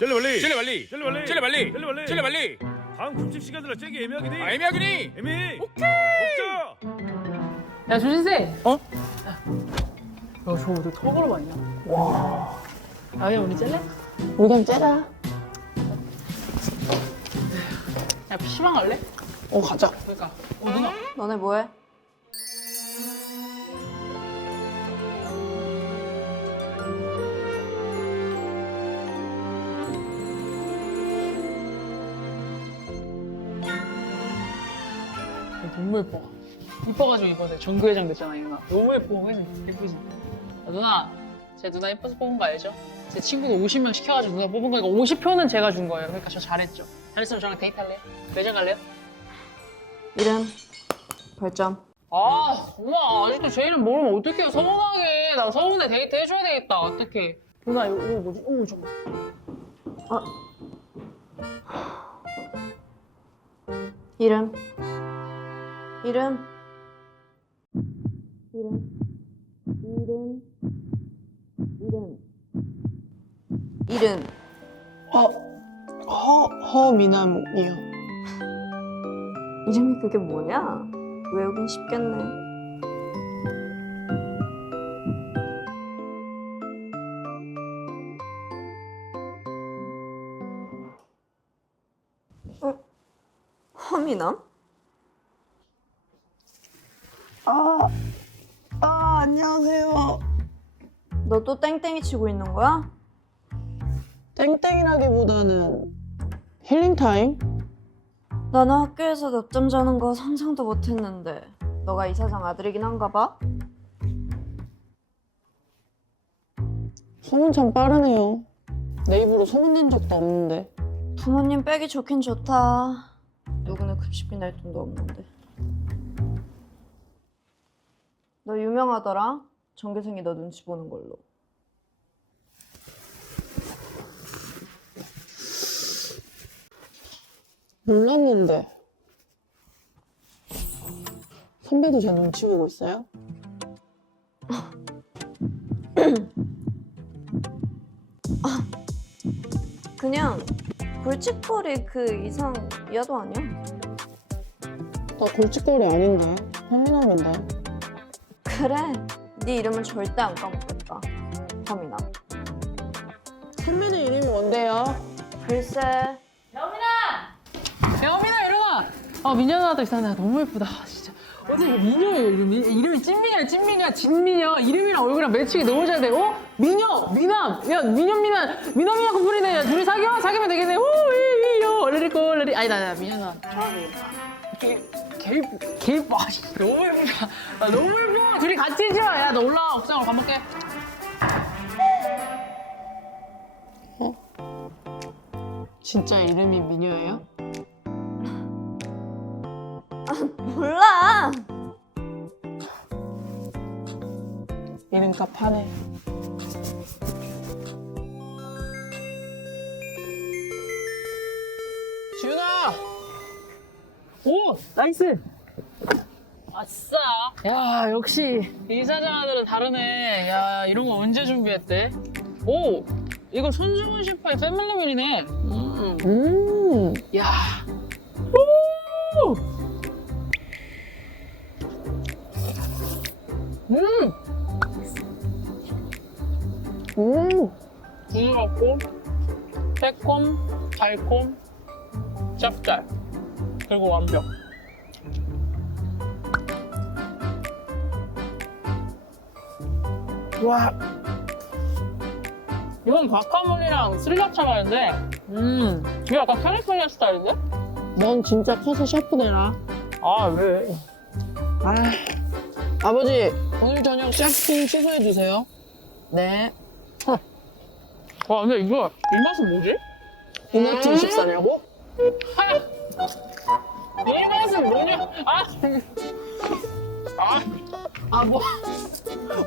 젤리 멀리. 젤리 멀리. 젤리 멀리. 젤리 멀리. 젤리 멀리. 젤리 멀리. 다음 점심 시간들아 째기 애매하긴 해. 아, 애매하긴 애매해. 오케이. 먹자. 야 조신세 어? 야저 어디 턱으로 봤냐 와 아야 우리 짤래? 우리 그냥 째자 야 PC방 갈래? 어 가자 그러니까 어 누나 너네 뭐해? 너무 예뻐. 이뻐가지고 이번에 정규회장 됐잖아 이 누나. 너무 예뻐. 회장 예쁘지. 야, 누나 제 누나 예뻐서 뽑은 거 알죠? 제 친구가 50명 시켜가지고 누나 뽑은 거니까 50표는 제가 준 거예요. 그러니까 저 잘했죠. 잘했으면 저랑 데이트할래요? 매장 갈래요? 이름 별점. 아, 누나 아직도 제 이름 모르면 어떡해요? 서운하게. 나 서운해. 데이트 해줘야 되겠다. 어떡해. 누나 이거, 이거 뭐지? 어머 잠깐 이름 이름 이름 이름 이름 이름 허, 허, 허미남이요. 이름이 그게 뭐냐? 외우긴 쉽겠네 어? 허미남? 너 또 땡땡이 치고 있는 거야? 땡땡이라기보다는 힐링 타임? 나는 학교에서 낮잠 자는 거 상상도 못했는데 너가 이사장 아들이긴 한가 봐? 소문 참 빠르네요. 내 입으로 소문낸 적도 없는데. 부모님 빼기 좋긴 좋다 누구는 급식비 낼 돈도 없는데 너 유명하더라? 전교생이 너 눈치 보는 걸로 몰랐는데. 선배도 제 눈치 보고 있어요? 그냥 골칫거리 그 이상 이하도 아니야 나 골칫거리 아닌데. 허미남인데. 그래 네 이름은 절대 안 까먹겠다 범이나 선배는 이름이 뭔데요? 글쎄 여민아 일어나! 아 민현 누나도 있었네 너무 예쁘다 아, 진짜 어제 민현이에요 이름이 이름이 찐민이야 찐민이야 진민이야 이름이랑 얼굴이랑 매칭이 너무 잘 돼. 어? 민현 미남 야 민현 미남 민현 미남 커플이네 야 둘이 사겨 사귀면 되겠네 오이요 얼레리 꼬 얼레리 아니다 아니다 민현 누나 개개 예뻐 아, 씨, 너무 예쁘다. 아, 너무 예뻐 둘이 같이 있지 마 야 너 올라와. 옥상으로 밥 먹게. 진짜 이름이 미녀예요? 몰라. 이름값 하네. 오 나이스. 아싸. 야 역시. 이 사장 아들은 다르네. 야 이런 거 언제 준비했대? 오 이거 손주문 슈퍼의 패밀리밀이네. 음. 음, 야. 오! 음. 음. 부드럽고 새콤 달콤 짭짤 그리고 완벽 와 이건 과카몰리랑 스리라차 말인데 음 이거 약간 캘리포니아 스타일인데? 넌 진짜 커서 셰프 되라. 아 왜? 아, 아버지 오늘 저녁 셰프 취소해 주세요. 네. 와 근데 이거 이 맛은 뭐지? 이너트 식사냐고? 이 맛은 뭐냐? 아, 아, 아 뭐?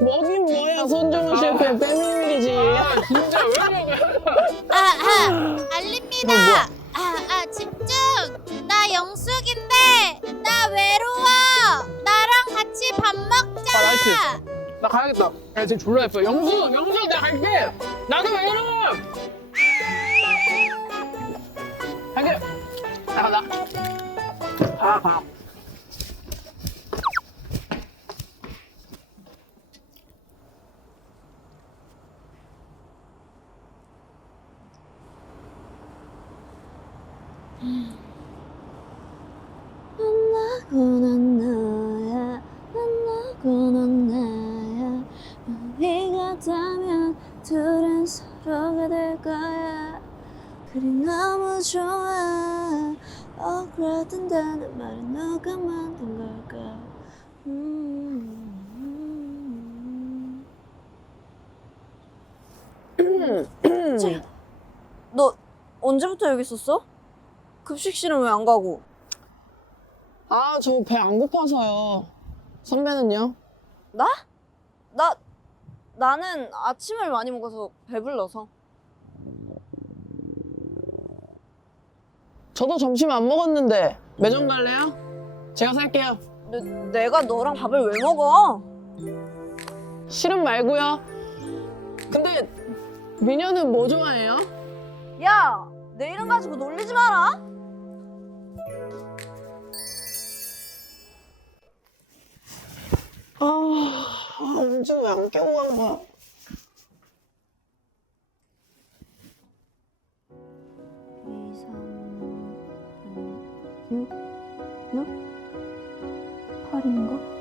뭐긴 뭐야 손정우 셰프의 패밀리지. 아 진짜 왜 이래? 아아 알립니다. 아아 집중. 나 영숙인데 나 외로워. 나랑 같이 밥 먹자. 아, 나이스. 나 가야겠다. 야, 지금 졸라 예뻐. 영수, 영수, 나 갈게. 나도 외로워. 가, 가. 만나고 난 너야 만나고 넌 나야 우리가 다면 둘은 서로가 될 거야 그리 너무 좋아 억울하단다는 말은 누가 만든 걸까 음. 쟤, 너 언제부터 여기 있었어? 급식실은 왜 안 가고? 아, 저 배 안 고파서요. 선배는요? 나? 나 나는 아침을 많이 먹어서 배불러서. 저도 점심 안 먹었는데 매점 갈래요? 제가 살게요. 내, 내가 너랑 밥을 왜 먹어? 싫음 말고요. 근데 미녀는 뭐 좋아해요? 야, 내 이름 가지고 놀리지 마라. 아, 아 은주 왜안 깨고 간 거야? 육, 육, 팔인가?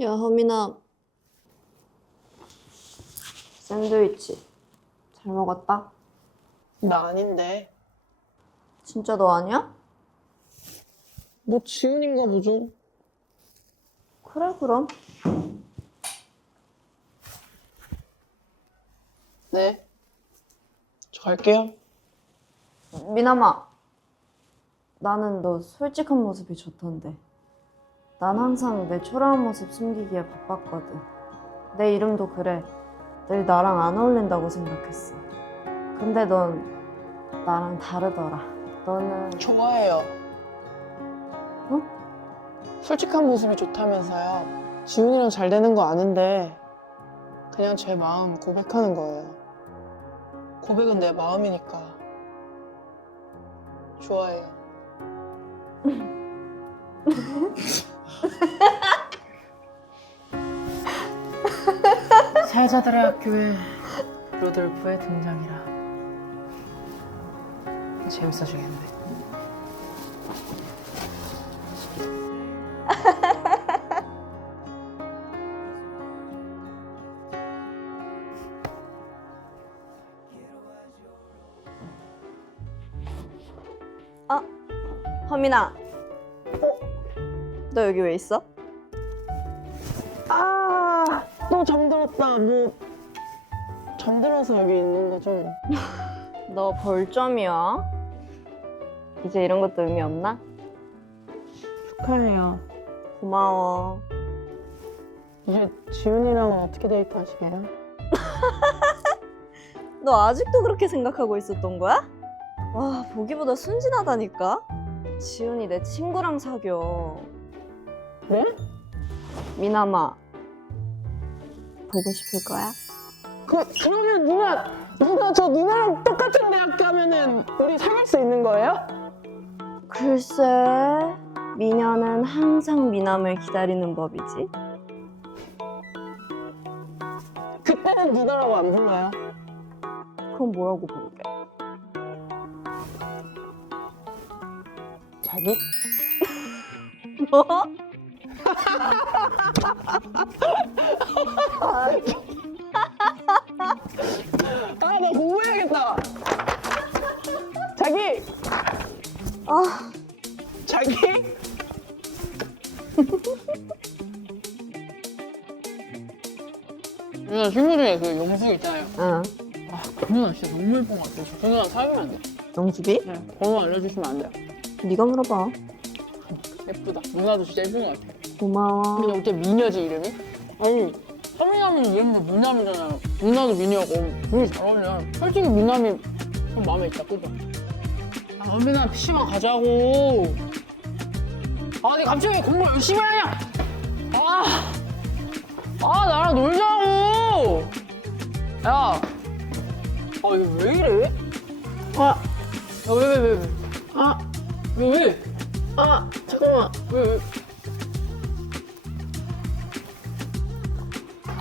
야, 허민아. 샌드위치. 잘 먹었다? 나 아닌데. 진짜 너 아니야? 뭐 지훈인가 보죠. 그래, 그럼. 네. 저 갈게요. 미남아. 나는 너 솔직한 모습이 좋던데. 난 항상 내 초라한 모습 숨기기에 바빴거든. 내 이름도 그래. 늘 나랑 안 어울린다고 생각했어. 근데 넌 나랑 다르더라. 너는 좋아해요. 어? 솔직한 모습이 좋다면서요. 지훈이랑 잘 되는 거 아는데 그냥 제 마음 고백하는 거예요. 고백은 내 마음이니까 좋아해요. 사회자들의 학교에 루돌프의 등장이라 재밌어지겠는데. 허민아. 너 여기 왜 있어? 아, 또 잠들었다. 뭐 잠들어서 여기 있는 거죠? 너 벌점이야. 이제 이런 것도 의미 없나? 축하해요. 고마워. 이제 지훈이랑은 어떻게 데이트 하시게요? 너 아직도 그렇게 생각하고 있었던 거야? 와 보기보다 순진하다니까. 지훈이 내 친구랑 사겨. 네? 미남아. 보고 싶을 거야? 그, 그러면 누나, 누나 저 누나랑 똑같은 대학 가면은 우리 사귈 수 있는 거예요? 글쎄, 미녀는 항상 미남을 기다리는 법이지. 그때는 누나라고 안 불러요. 그럼 뭐라고 부르게? 자기? 뭐? 아, 나 공부해야겠다. 자기! 아, 자기? 누나 친구 중에 그 영숙 있잖아요. 응. 아, 그 누나 진짜 너무 예쁜 것 같아요. 그 누나 사귀면 안 돼. 영숙이? 네, 번호 알려주시면 안 돼요. 네가 물어봐. 예쁘다. 누나도 진짜 예쁜 것 같아. 고마워. 근데 어째 미녀지 이름이? 아니 서민하면 이름도 미남이잖아요. 누나도 미녀고 둘이 잘 어울려. 솔직히 미남이 좀 마음에 있다, 그죠? 아, 어민아 PC방 가자고. 아니 갑자기 공부 열심히 하냐? 아, 아 나랑 놀자고. 야, 아 이거 왜 이래? 아, 야왜 왜 왜 왜? 아, 왜 왜? 아 잠깐만 왜 왜?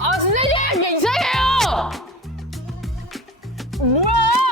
아 선생님! 이게 이상해요! 뭐야